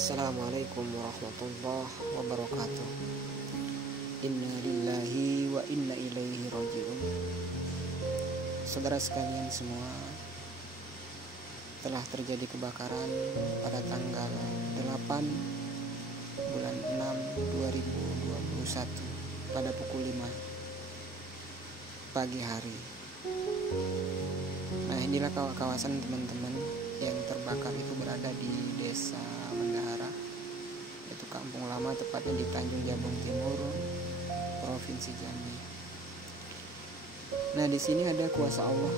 Assalamualaikum warahmatullahi wabarakatuh. Inna lillahi wa inna ilaihi raji'un. Saudara sekalian semua, telah terjadi kebakaran pada tanggal 8 bulan 6 2021 pada pukul 5 pagi hari. Nah, inilah kawasan teman-teman yang terbakar itu berada di Desa Mendahara, yaitu Kampung Lama, tepatnya di Tanjung Jabung Timur, Provinsi Jambi. Nah, di sini ada kuasa Allah,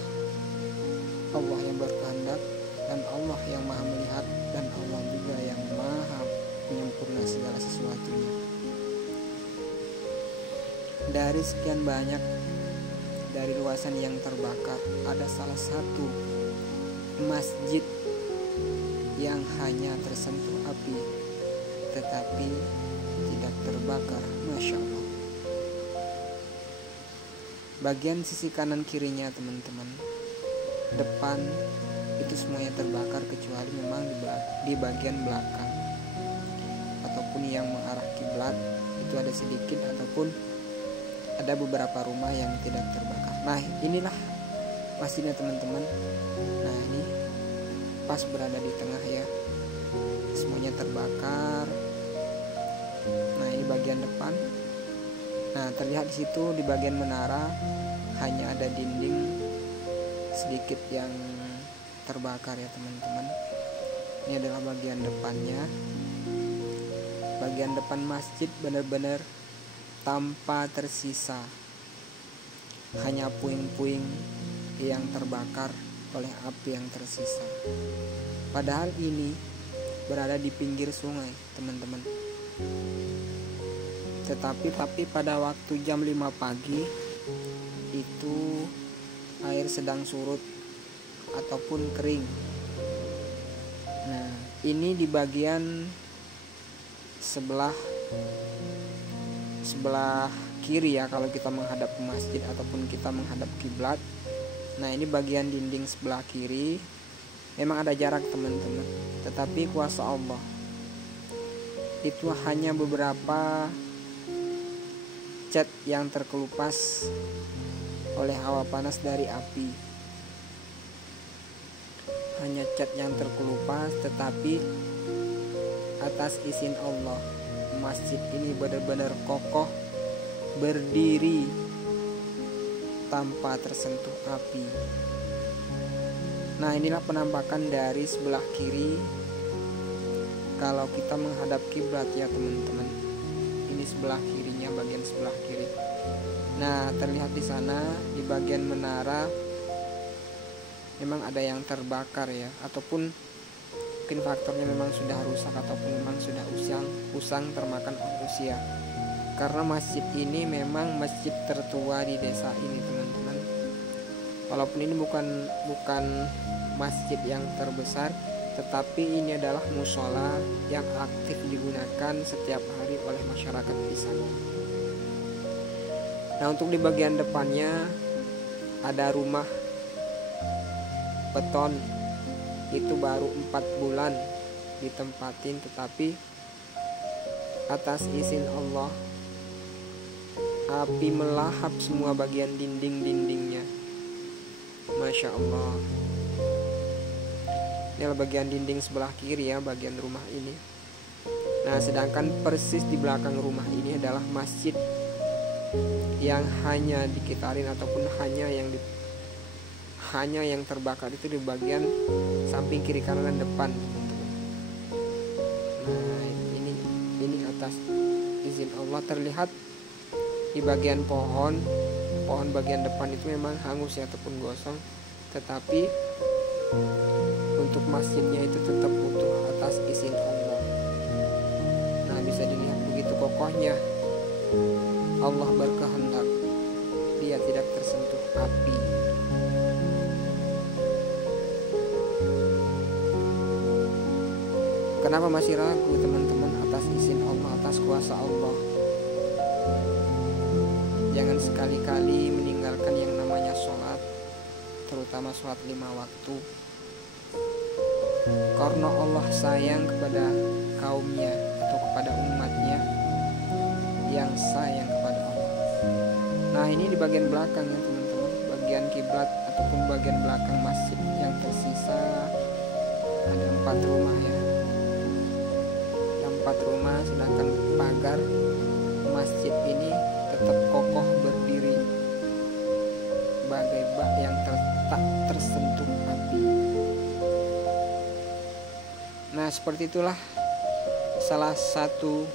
Allah yang berkehendak, dan Allah yang maha melihat, dan Allah juga yang maha menyempurna segala sesuatunya. Dari sekian banyak dari luasan yang terbakar, ada salah satu masjid yang hanya tersentuh api tetapi tidak terbakar. Masya Allah. Bagian sisi kanan kirinya teman-teman, depan itu semuanya terbakar kecuali memang di bagian belakang ataupun yang mengarah kiblat itu ada sedikit, ataupun ada beberapa rumah yang tidak terbakar. Nah, inilah masjidnya teman-teman. Nah, ini pas berada di tengah ya, semuanya terbakar. Nah, ini bagian depan. Nah, terlihat di situ di bagian menara hanya ada dinding sedikit yang terbakar ya teman-teman. Ini adalah bagian depannya. Bagian depan masjid benar-benar tanpa tersisa, hanya puing-puing yang terbakar oleh api yang tersisa. Padahal ini berada di pinggir sungai teman-teman. Tetapi pada waktu jam 5 pagi itu air sedang surut ataupun kering. Nah, ini di bagian sebelah kiri ya, kalau kita menghadap ke masjid ataupun kita menghadap kiblat. Nah, ini bagian dinding sebelah kiri. Memang ada jarak teman-teman, tetapi kuasa Allah itu hanya beberapa cat yang terkelupas oleh hawa panas dari api. Hanya cat yang terkelupas, tetapi atas izin Allah masjid ini benar-benar kokoh berdiri tanpa tersentuh api. Nah, inilah penampakan dari sebelah kiri kalau kita menghadap kiblat ya teman-teman. Ini sebelah kirinya, bagian sebelah kiri. Nah, terlihat di sana di bagian menara memang ada yang terbakar ya, ataupun mungkin faktornya memang sudah rusak ataupun memang sudah usang termakan usia. Karena masjid ini memang masjid tertua di desa ini teman-teman. Walaupun ini bukan masjid yang terbesar, tetapi ini adalah musola yang aktif digunakan setiap hari oleh masyarakat di sana. Nah, untuk di bagian depannya ada rumah beton, itu baru 4 bulan ditempatin, tetapi atas izin Allah api melahap semua bagian dinding-dindingnya. Masya Allah. Ini adalah bagian dinding sebelah kiri ya, bagian rumah ini. Nah, sedangkan persis di belakang rumah ini adalah masjid yang hanya dikitarin ataupun hanya yang terbakar itu di bagian samping kiri kanan dan depan teman-teman. Nah, ini atas izin Allah. Terlihat di bagian pohon bagian depan itu memang hangus ya ataupun gosong, tetapi untuk masjidnya itu tetap utuh atas izin Allah. Nah, bisa dilihat begitu kokohnya. Allah berkehendak, dia tidak tersentuh api. Kenapa masih ragu teman-teman atas izin Allah, atas kuasa Allah? Jangan sekali-kali meninggalkan yang namanya sholat, terutama sholat 5 waktu. Karena Allah sayang kepada kaum kaumnya atau kepada umatnya yang sayang kepada Allah. Nah, ini di bagian belakang ya teman-teman, bagian kiblat ataupun bagian belakang masjid yang tersisa ada 4 rumah ya. Yang 4 rumah, sedangkan pagar masjid ini tetap kokoh berdiri bagai bak yang tak tersentuh api. Nah, seperti itulah salah satu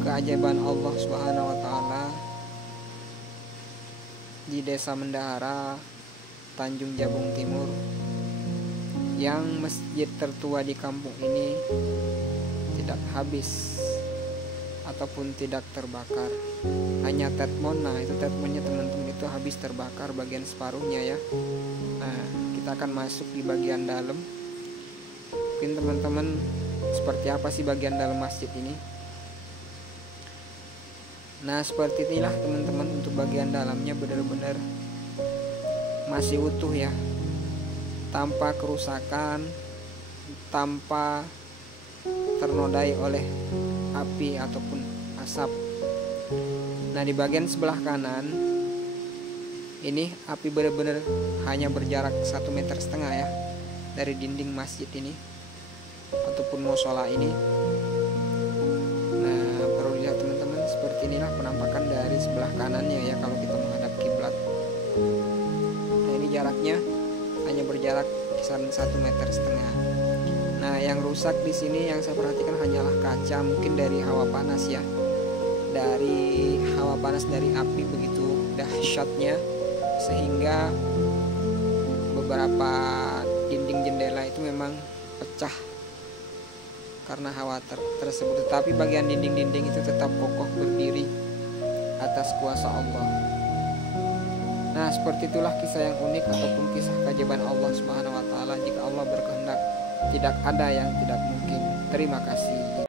keajaiban Allah Subhanahu wa taala di Desa Mendahara, Tanjung Jabung Timur, yang masjid tertua di kampung ini tidak habis ataupun tidak terbakar. Hanya tetmon, nah itu tetmonnya teman-teman itu habis terbakar bagian separuhnya ya. Nah, kita akan masuk di bagian dalam. Mungkin teman-teman seperti apa sih bagian dalam masjid ini? Nah, seperti inilah teman-teman, untuk bagian dalamnya benar-benar masih utuh ya, tanpa kerusakan, tanpa ternodai oleh api ataupun asap. Nah, di bagian sebelah kanan ini api benar-benar hanya berjarak 1,5 meter ya dari dinding masjid ini ataupun musola ini. Nah, perlu lihat teman-teman, seperti inilah penampakan dari sebelah kanannya ya kalau kita menghadap kiblat. Nah, ini jaraknya hanya berjarak kisaran 1,5 meter. Nah, yang rusak di sini yang saya perhatikan hanyalah kaca, mungkin dari hawa panas ya. Dari hawa panas dari api begitu dahsyatnya sehingga beberapa dinding jendela itu memang pecah karena hawa tersebut. Tetapi bagian dinding-dinding itu tetap kokoh berdiri atas kuasa Allah. Nah, seperti itulah kisah yang unik ataupun kisah keajaiban Allah Subhanahu wa taala. Jika Allah berkehendak, tidak ada yang tidak mungkin. Terima kasih.